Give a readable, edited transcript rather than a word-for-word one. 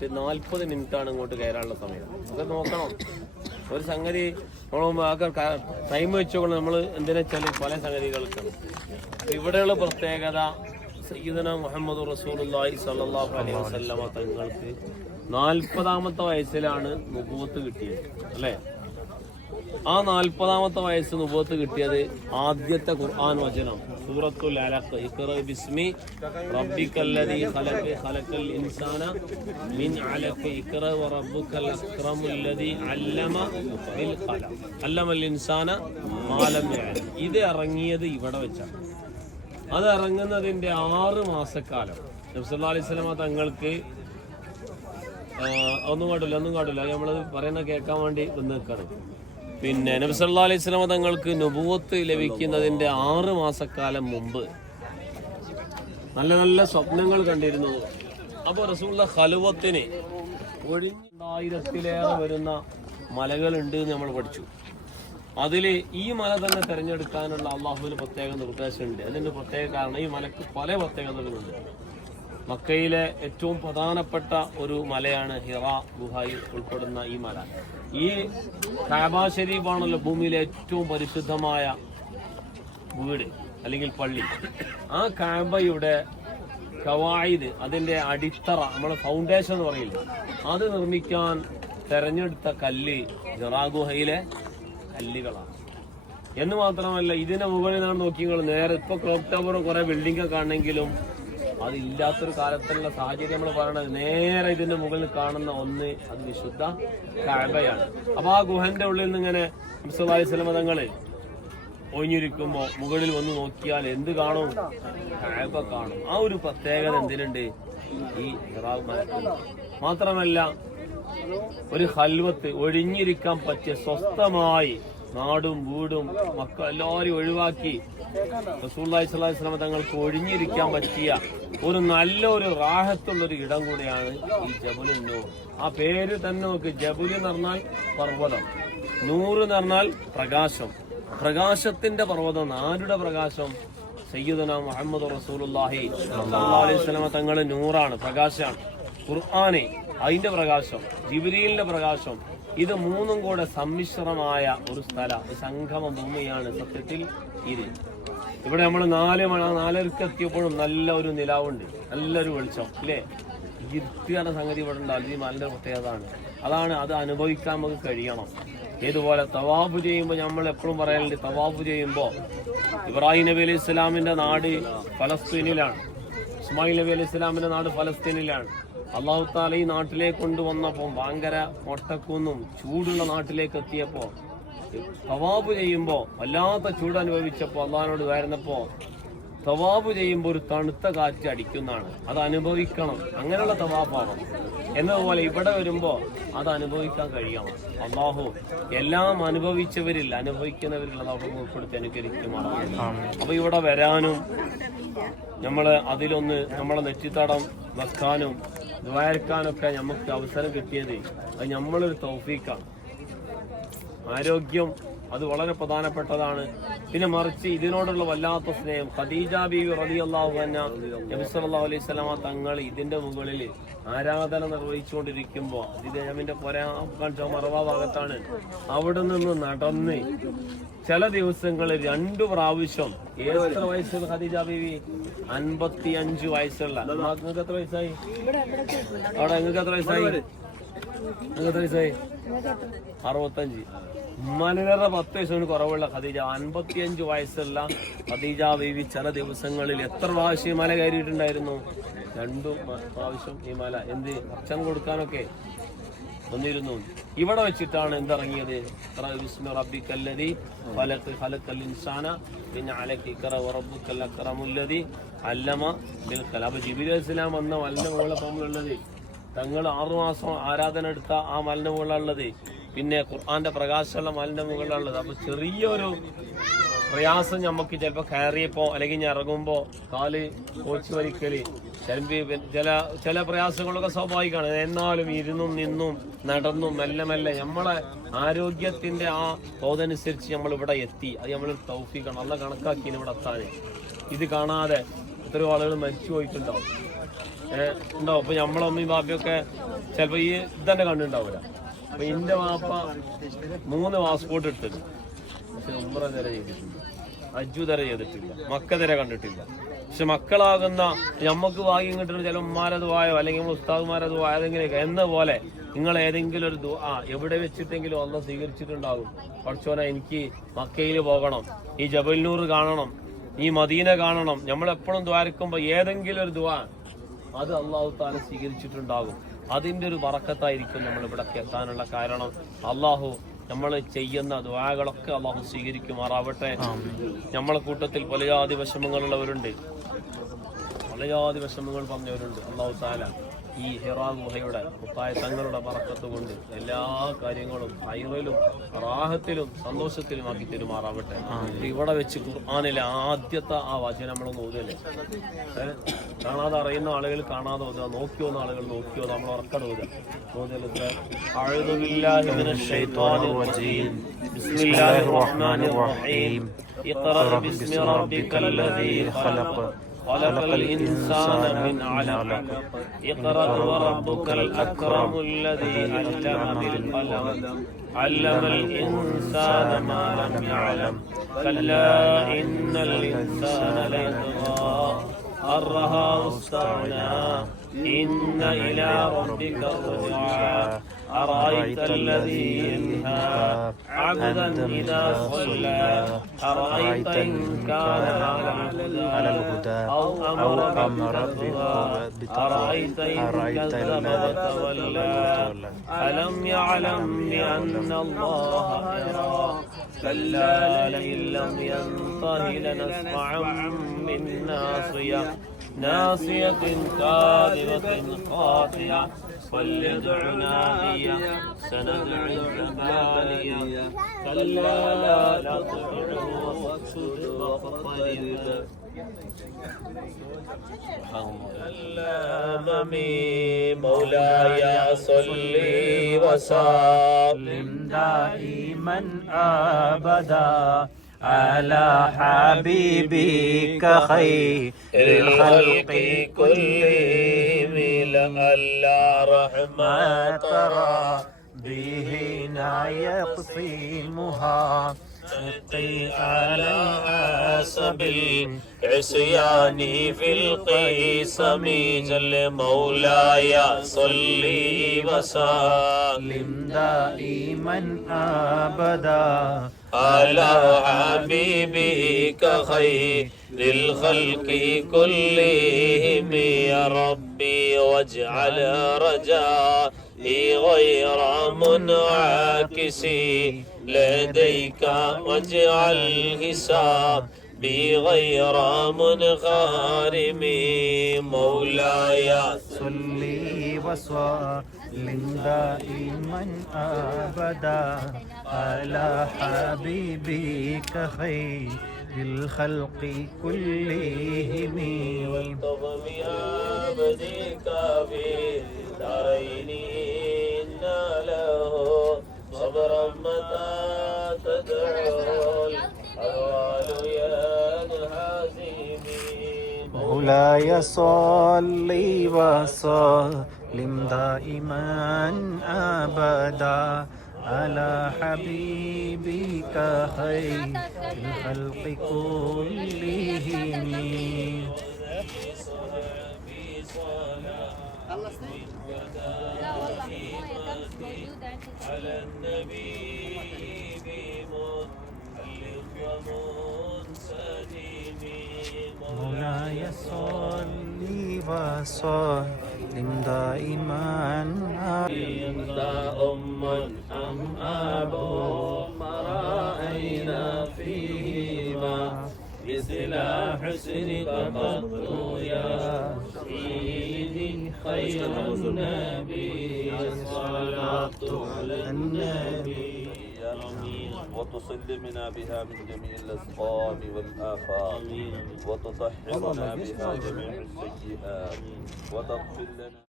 40 മിനിറ്റാണ് ഇങ്ങോട്ട് കയറാനുള്ള സമയം. അത് നോക്കണം. ഒരു സംഗതി ടൈം വെച്ചുകൊണ്ട് നമ്മൾ എന്തിനാ വെച്ചാൽ പല സംഗതികൾക്കാണ്. ഇവിടെയുള്ള പ്രത്യേകത സയ്യിദുനാ മുഹമ്മദ് റസൂലുള്ളാഹി സ്വല്ലല്ലാഹു അലൈഹി വസല്ലമ തങ്ങൾക്ക് 40ാമത്തെ വയസ്സിലാണ് നുബുവത്ത് കിട്ടിയത് അല്ലേ? ആ 40ാമത്തെ വയസ്സ് നുബുവത്ത് കിട്ടിയത് ആദ്യത്തെ ഖുർആൻ വചനം സൂറത്തുൽ അലഖ് ഇഖ്റ ബിസ്മി റബ്ബിക്കല്ലദീ ഖലഖ ഖലഖൽ ഇൻസാന മിൻ അലഖ് ഇഖ്റ വറബ്ബുക്കൽ അക്രമുല്ലദീ അല്ലമ ബിൽ ഖലം അല്ലമൽ ഇൻസാന മാ ലം യഅലം. ഇത് ഇറങ്ങിയത് ഇവിടെ വെച്ചാണ്. അത് ഇറങ്ങുന്നതിന്റെ 6 മാസക്കാലം നബി സല്ലല്ലാഹു അലൈഹി വസല്ലമ തങ്ങൾക്ക് ഒന്നും കാട്ടില്ല നമ്മൾ പറയുന്ന കേൾക്കാൻ വേണ്ടി വന്ന് നിൽക്കണം. പിന്നെ നബി സല്ലല്ലാഹു അലൈഹി വസല്ലമ തങ്ങൾക്ക് നുബുവത്ത് ലഭിക്കുന്നതിന്റെ 6 മാസക്കാലം മുമ്പ് നല്ല നല്ല സ്വപ്നങ്ങൾ കണ്ടിരുന്നു. അപ്പോൾ റസൂലുള്ളാഹി ഖൽവത്തിന് 1000-ലേറെ വരുന്ന മലകളുണ്ട് എന്ന് നമ്മൾ പഠിച്ചു. അതിൽ ഈ മല തന്നെ തിരഞ്ഞെടുക്കാനുള്ള അള്ളാഹുവിന് പ്രത്യേക നിർദ്ദേശമുണ്ട്. അതിന്റെ പ്രത്യേക കാരണം ഈ മലക്ക് പല പ്രത്യേകതകളുണ്ട്. മക്കയിലെ ഏറ്റവും പ്രധാനപ്പെട്ട ഒരു മലയാണ് ഹിറാ ഗുഹയിൽ ഉൾപ്പെടുന്ന ഈ മല. ഈ കഅബ ശരീഫാണല്ലോ ഭൂമിയിലെ ഏറ്റവും പരിശുദ്ധമായ വീട് അല്ലെങ്കിൽ പള്ളി. ആ കഅബയുടെ ഖവായിദ്, അതിന്റെ അടിത്തറ, നമ്മുടെ ഫൗണ്ടേഷൻ എന്ന് പറയില്ല, അത് നിർമ്മിക്കാൻ തെരഞ്ഞെടുത്ത കല്ല് ഹിറാ ഗുഹയിലെ കല്ലുകളാണ്. എന്ന് മാത്രമല്ല, ഇതിന്റെ മുകളിൽ നാം നോക്കിയാൽ നേരെ ഇപ്പൊ ക്ലോക്ക് ടവറും കുറെ ബിൽഡിംഗൊക്കെ ആണെങ്കിലും അതില്ലാത്തൊരു കാലത്തുള്ള സാഹചര്യം നമ്മൾ പറയണത് നേരെ ഇതിന്റെ മുകളിൽ കാണുന്ന ഒന്ന് അത് വിശുദ്ധ കഅബയാണ്. അപ്പൊ ആ ഗുഹന്റെ ഉള്ളിൽ നിന്ന് ഇങ്ങനെ നബി സല്ലല്ലാഹു അലൈഹി വസല്ലമ തങ്ങള് ഒഴിഞ്ഞിരിക്കുമ്പോ മുകളിൽ വന്ന് നോക്കിയാൽ എന്ത് കാണും? കഅബ കാണും. ആ ഒരു പ്രത്യേകത എന്തിനുണ്ട് ഈ ഹിറാ മലക്ക്. മാത്രമല്ല, ഒരു ഖൽവത്ത്, ഒഴിഞ്ഞിരിക്കാൻ പറ്റിയ സ്വസ്ഥമായി നാടും വീടും എല്ലാവരും ഒഴിവാക്കി റസൂലുള്ളാഹി സ്വല്ലല്ലാഹു അലൈഹി വസല്ലം തങ്ങൾക്ക് ഒഴിഞ്ഞിരിക്കാൻ പറ്റിയ ഒരു നല്ലൊരു റാഹത്തുള്ളൊരു ഇടം കൂടിയാണ് ഈ ജബലുൻ നൂർ. ആ പേര് തന്നെ നോക്ക്, ജബുൽ എന്ന് പറഞ്ഞാൽ പർവ്വതം, നൂർ എന്ന് പറഞ്ഞാൽ പ്രകാശം. പ്രകാശത്തിന്റെ പർവ്വതം. ആരുടെ പ്രകാശം? സയ്യിദുനാ മുഹമ്മദ് റസൂലുള്ളാഹി സ്വല്ലല്ലാഹു അലൈഹി വസല്ലം തങ്ങൾ നൂറാണ്, പ്രകാശമാണ്. ഖുർആന് അതിന്റെ പ്രകാശം, ജിബ്രീലിന്റെ പ്രകാശം, ഇത് മൂന്നും കൂടെ സമ്മിശ്രമായ ഒരു സ്ഥലം, സംഗമ ഭൂമിയാണ് സത്യത്തിൽ ഇത്. ഇവിടെ നമ്മൾ 4:05 എത്തിയപ്പോഴും നല്ല ഒരു നിലാവുണ്ട്, നല്ലൊരു വെളിച്ചം അല്ലേ? ഇരുട്ടിயான സംഗതി ഇവിടെ ഉണ്ടാവും. ഈ മലന്റെ പ്രത്യേകതയാണ്. അത് അനുഭവിക്കാൻ നമുക്ക് കഴിയണം. ഏതുപോലെ തവാഫ് ചെയ്യുമ്പോൾ നമ്മൾ എപ്പോഴും പറയാറുണ്ട്, തവാഫ് ചെയ്യുമ്പോൾ ഇബ്രാഹിം നബി അലൈഹി ഇസ്ലാമിന്റെ നാട് ഫലസ്തീനിലാണ്, ഇസ്മായിൽ നബി അലൈഹി ഇസ്ലാമിന്റെ നാട് ഫലസ്തീനിലാണ്. അള്ളാഹു താല ഈ നാട്ടിലേക്ക് കൊണ്ടുവന്നപ്പോൾ ഭയങ്കര മൊട്ടക്കുന്നും ചൂടുള്ള നാട്ടിലേക്ക് എത്തിയപ്പോ തവാബ് ചെയ്യുമ്പോ വല്ലാത്ത ചൂട് അനുഭവിച്ചപ്പോ അള്ളാഹിനോട് വരുന്നപ്പോ തവാബ് ചെയ്യുമ്പോൾ ഒരു തണുത്ത കാറ്റ് അടിക്കുന്നതാണ്. അത് അനുഭവിക്കണം, അങ്ങനെയുള്ള തവാബാണ്. എന്നതുപോലെ ഇവിടെ വരുമ്പോ അത് അനുഭവിക്കാൻ കഴിയണം. അള്ളാഹു എല്ലാം അനുഭവിക്കുന്നവരിൽ അള്ളാഹു ഉൾപ്പെടുത്തി അനുകരിക്കുമാറാണ്. അപ്പൊ ഇവിടെ വരാനും നമ്മള് അതിലൊന്ന് നമ്മളെ നെറ്റിത്തടം വെക്കാനും ദ്വാരക്കാനൊക്കെ നമുക്ക് അവസരം കിട്ടിയത് അത് നമ്മളൊരു തൗഫീഖാണ്. ആരോഗ്യം അത് വളരെ പ്രധാനപ്പെട്ടതാണ്. പിന്നെ മറിച്ച് ഇതിനോടുള്ള വല്ലാത്ത സ്നേഹം. ഖദീജ ബീവി റളിയല്ലാഹു അൻഹ നബി സല്ലല്ലാഹു അലൈഹി വസല്ലമ തങ്ങൾ ഇതിന്റെ മുകളിൽ ആരാധന നിർവഹിച്ചുകൊണ്ടിരിക്കുമ്പോ ഇതിന്റെ മറവാ ഭാഗത്താണ്. അവിടെ നിന്ന് നടന്ന് ചില ദിവസങ്ങളിൽ 2 പ്രാവശ്യം. എത്ര വയസ്സുള്ള ഖദീജ ബീവി? 55 വയസ്സുള്ള. നിങ്ങൾക്ക് എത്ര വയസ്സായി? അവിടെ നിങ്ങൾക്ക് എത്ര വയസ്സായി? 65. ഉമ്മാനുകളുടെ 10 വയസ്സിന് കുറവുള്ള ഖദീജ, 55 വയസ്സുള്ള ഖദീജ ബീവി ചില ദിവസങ്ങളിൽ എത്ര പ്രാവശ്യം മല കയറിയിട്ടുണ്ടായിരുന്നു? 2 പ്രാവശ്യം ഈ മല ഭക്ഷണം കൊടുക്കാനൊക്കെ വന്നിരുന്നു. ഇവിടെ വെച്ചിട്ടാണ് എന്തിറങ്ങിയത്? ബിസ്മി റബ്ബിക്കല്ലദീ ഖലഖൽ ഇൻസാന മിൻ അലഖ് ഇഖ്റ വറബ്ബുക്കൽ അക്രമുല്ലദീ അല്ലമ ബിൽ ഖലം. അപ്പൊ ജിബ്രീൽ അലൈഹിസ്സലാം വന്ന മലിന്റെ മുകളിലുള്ളത് തങ്ങൾ 6 മാസം ആരാധന എടുത്ത ആ മലിന്റെ മുകളിലുള്ളത്, പിന്നെ ഖുർആന്റെ പ്രകാശമുള്ള മലിന്റെ മുകളിലുള്ളത്. അപ്പൊ ചെറിയൊരു പ്രയാസം നമുക്ക് ചിലപ്പോൾ കയറിയപ്പോ അല്ലെങ്കിൽ ഞാൻ ഇറങ്ങുമ്പോ കാല് കോച്ച് വലിക്കല്, ചില പ്രയാസങ്ങളൊക്കെ സ്വാഭാവികമാണ്. എന്നാലും ഇരുന്നും നിന്നും നടന്നും മെല്ലെ മെല്ലെ നമ്മളെ ആരോഗ്യത്തിന്റെ ആ തോതനുസരിച്ച് നമ്മൾ ഇവിടെ എത്തി. അത് നമ്മളൊരു തൗഫീഖാണ്. നല്ല കണക്കാക്കി ഇവിടെ എത്താന്. ഇത് കാണാതെ എത്രയോ ആളുകൾ മരിച്ചു പോയിട്ടുണ്ടാവും. ഉണ്ടാവും. ഇപ്പൊ നമ്മളെ അമ്മയും ബാപ്പയൊക്കെ ചിലപ്പോ ഈ ഇതന്നെ കണ്ടിട്ടുണ്ടാവില്ല. അപ്പൊ എന്റെ വാപ്പ 3 പാസ്പോർട്ട് എടുത്തിട്ടുണ്ട്, പക്ഷെ ഉംറ തര ചെയ്തിട്ടില്ല, ഹജ്ജു തര ചെയ്തിട്ടില്ല, മക്ക തര കണ്ടിട്ടില്ല. പക്ഷെ മക്കളാകുന്ന ഞമ്മക്ക് ഭാഗ്യം കിട്ടുന്ന ചില ഉമ്മാരത് വായോ അല്ലെങ്കിൽ നമ്മൾ ഉസ്താദുമാരത് വായോ അതെങ്ങനെയൊക്കെ എന്ന പോലെ നിങ്ങൾ ഏതെങ്കിലും ഒരു എവിടെ വെച്ചിട്ടെങ്കിലും അള്ളാഹ് സ്വീകരിച്ചിട്ടുണ്ടാകും. പഠിച്ചോനെ എനിക്ക് മക്കയിൽ പോകണം, ഈ ജബൽനൂർ കാണണം, ഈ മദീന കാണണം. നമ്മളെപ്പോഴും ദ്വാരക്കുമ്പോ ഏതെങ്കിലും ഒരു ദുആ അത് അള്ളാഹു താല സ്വീകരിച്ചിട്ടുണ്ടാകും. അതിന്റെ ഒരു ബറക്കത്തായിരിക്കും നമ്മൾ ഇവിടെ എത്താനുള്ള കാരണം. അള്ളാഹു നമ്മൾ ചെയ്യുന്ന ദുആകളൊക്കെ അള്ളാഹു സ്വീകരിക്കുമാറാവട്ടെ. നമ്മളെ കൂട്ടത്തിൽ പല ജാതി വിഷമങ്ങളുള്ളവരുണ്ട്, പല ജാതി വിഷമങ്ങൾ പറഞ്ഞവരുണ്ട്. അള്ളാഹു താല ഈ ഹിറാ ഗുഹയുടെ മുത്തായ തങ്ങളുടെ ബറക്കത്ത് കൊണ്ട് എല്ലാ കാര്യങ്ങളും ഹൈറിലും റാഹത്തിലും സന്തോഷത്തിലും ആക്കി തരുമാറാവട്ടെ. ഇവിടെ വെച്ച് ഖുർആനിലെ ആദ്യത്തെ ആ വചനം നമ്മളൊന്ന് ഓതല്ലേ, കാണാതെ അറിയുന്ന ആളുകൾ കാണാതെ ഓതുക, നോക്കി വന്ന ആളുകൾ നോക്കി ഓതുക, നമ്മൾ ഉറക്കട ഓതുക. അഊദു ബില്ലാഹി മിനശ് ശൈത്വാനിർ റജീം ബിസ്മില്ലാഹിർ റഹ്മാനിർ റഹീം ഇഖ്റഅ ബിസ്മി റബ്ബിക്കൽ ലദീ ഖലഖ خلق الإنسان من علق اقرأ وربك الأكرم الذي علم بالقلم علم الإنسان ما لم يعلم كلا إن الإنسان ليطغى أن رآه استغنى إن إلى ربك الرجعى أرأيت الذي ينهى عبدا إذا صلى أرأيت إن كان على الهدى أو أمر بالتقوى أرأيت إن كذب وتولى ألم يعلم بأن الله يرى كلا لئن لم ينته لنسمعا بالناصية ناصية كاذبة خاطئة فليدع نادية سندع الزبانية كلا لا تطعه واسجد واقترب مولاي صل وسلم دائما أبدا على حبيبك خير الخلق كلهم لئلا رحمة ترى به يقسمها شقي على العصب العصيان في القسم جل مولاي صل وسلم دائما أبدا على حبيبك خير للخلق كلهم يا ربي واجعل رجائي غير منعكس لديك واجعل حسابي غير منغارم مولاي صل وسلم دائما أبدا على حبيبك خير الخلق كلهم والتضم عبدك في الدارين إن له صبرا متى تدعو الأهوال ينهزم مولاي صل وسلم دائما أبدا على حبيبك خير الخلق كلهم على النبي بمحل ومنسجم مولاي صل وسلم دائما أنت أم أم أبو ما رأينا فيهما مثل حسنك قط يا سيدي خير النبي الصلاة على النبي وتسلمنا بها من جميع الأسقام والآفات وتطهرنا بها جميع السيئات وتغفر لنا